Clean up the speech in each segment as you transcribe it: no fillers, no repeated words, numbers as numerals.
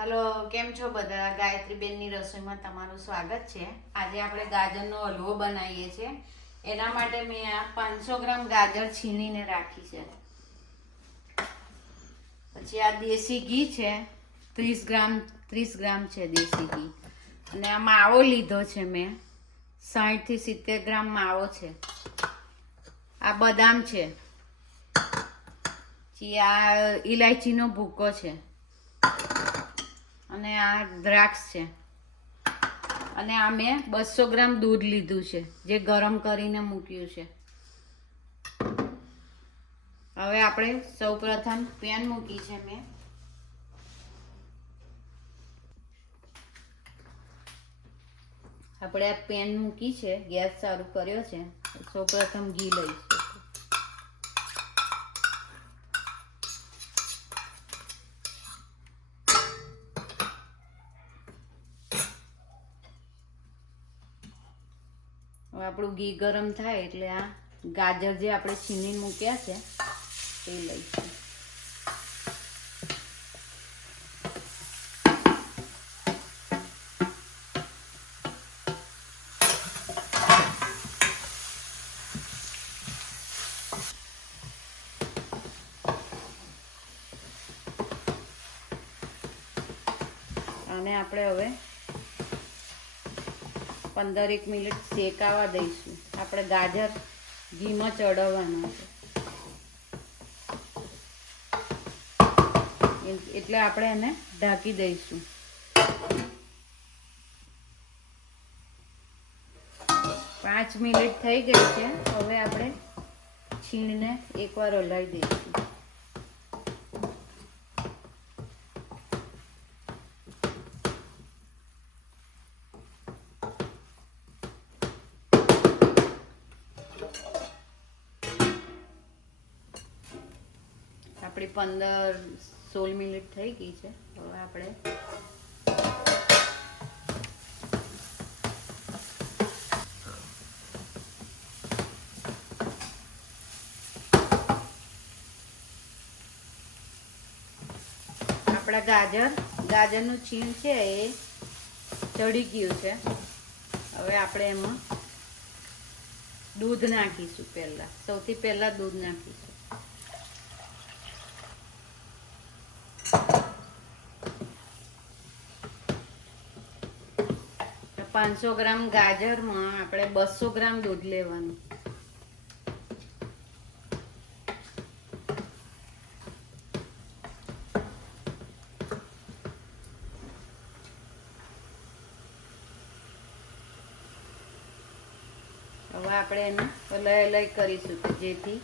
Hello केम छो बधा Gayatri Ben ની રસોઈમાં તમારું સ્વાગત છે। આજે આપણે ગાજરનો હલવો બનાવીએ છીએ। એના માટે મેં આ 500 ગ્રામ ગાજર છીણીને રાખી છે। પછી આ દેશી ઘી છે 30 ગ્રામ છે દેશી ઘી। અને આ માવો લીધો છે મેં 60 થી 70 ગ્રામ માવો છે। આ બદામ છે, આ ઇલાયચીનો ભૂકો છે અને આ દ્રાક્ષ છે અને આ મેં 200 ગ્રામ દૂધ લીધું છે જે ગરમ કરીને મૂક્યું છે। હવે આપણે સૌપ્રથમ પેન મૂકી છે મેં। આપણે આ પેન મૂકી છે, ગેસ ચાલુ કર્યો છે। સૌપ્રથમ ઘી લઈશું। આપણું ઘી ગરમ થાય એટલે આ ગાજર જે આપણે છીણીને મૂક્યા છે એ લઈશું। અને આપણે હવે 15 મિનિટ શેકાવા દઈશું। આપણે ગાજર ઘીમાં ચડવવાના છે એટલે આપણે એને ઢાંકી દઈશું। 5 મિનિટ થઈ ગઈ છે। હવે આપણે છીણીને એકવાર હલાવી દઈશું। આપણી 15-16 મિનિટ થઈ ગઈ છે। હવે આપણે આપણા ગાજરનું છીણ છે એ ચડી ગયું છે। હવે આપણે એમાં દૂધ નાખીશું। સૌથી પહેલા દૂધ નાખીશું। 500 ગ્રામ ગાજરમાં આપણે 200 ગ્રામ દૂધ લેવાનું। હવે આપણે એને હલાઈ કરીશું કે જેથી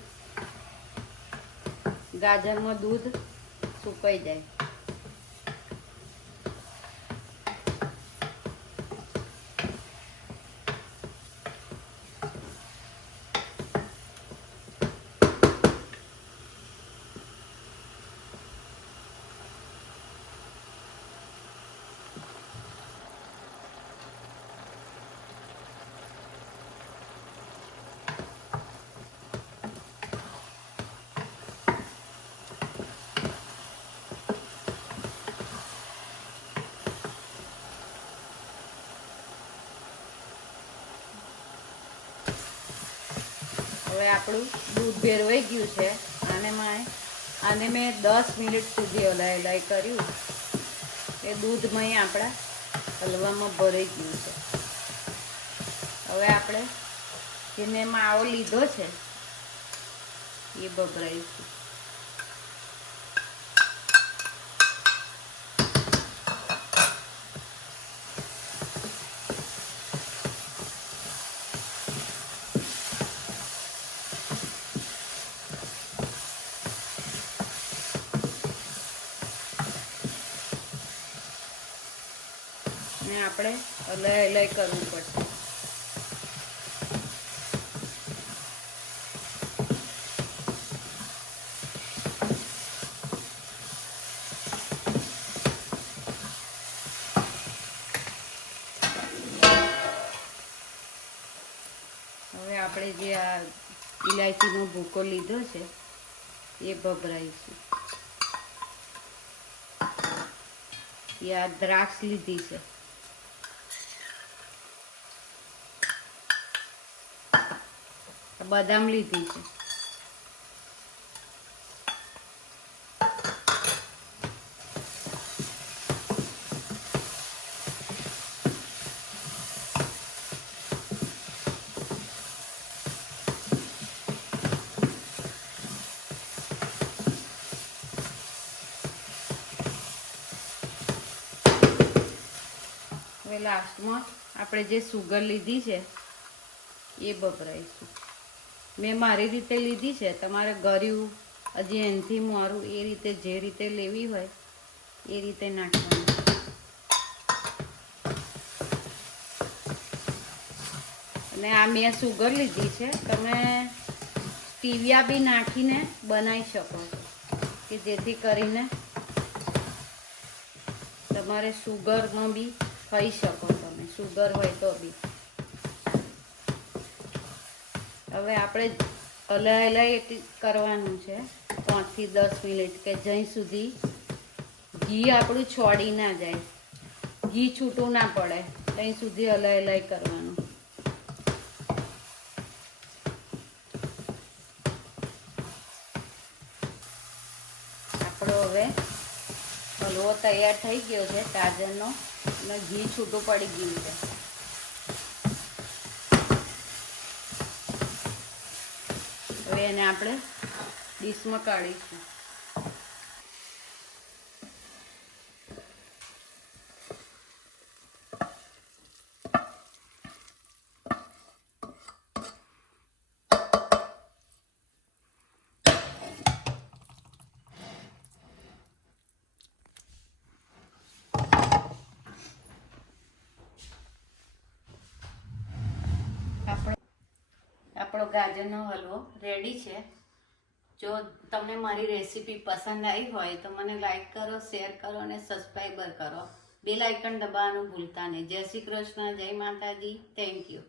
ગાજરમાં દૂધ સુકાઈ જાય। હવે આપણું દૂધ ભેરવાઈ ગયું છે। આને મેં 10 મિનિટ સુધી હલાઈ કર્યું એ દૂધમાં આપણા હલવામાં ભરાઈ ગયું છે। હવે આપણે જે મેં માવો લીધો છે એ ભભરાઈશું। આપણે હલાઈ કરવું પડશે। હવે આપણે જે આ ઇલાયચીનો ભૂકો લીધો છે એ ભભરાઈશું। એ આ દ્રાક્ષ લીધી છે. બદામ લીધી છે. હવે લાસ્ટમાં આપણે જે સુગર લીધી છે એ વપરાઈશું. મેં મારી રીતે લીધી છે, તમારે ગળ્યું હજી એનાથી મોરું એ રીતે જે રીતે લેવી હોય એ રીતે નાખવાનું. અને આ મેં સુગર લીધી છે, તમે સ્ટીવિયા બી નાખીને બનાવી શકો છો કે જેથી કરીને તમારે સુગરમાં બી ખાઈ શકો તમે, સુગર હોય તો બી. હવે આપણે હલાઈ કરવાનું છે 5 થી 10 મિનિટ, કે જ્યાં સુધી ઘી આપણું છોડી ના જાય, ઘી છૂટું ના પડે ત્યાં સુધી હલાઈ કરવાનું. આપણો હવે હલવો તૈયાર થઈ ગયો છે ગાજરનો, અને ઘી છૂટું પડી ગયું છે. હવે એને આપણે ડીશમાં કાઢીશું. આપણો ગાજરનો હલવો રેડી છે. જો તમને મારી રેસીપી પસંદ આવી હોય તો મને લાઈક કરો, શેર કરો અને સબસ્ક્રાઈબર કરો. બેલ આઇકન દબાવવાનું ભૂલતા નહીં. જય શ્રી કૃષ્ણ, જય માતાજી, થેન્ક યુ.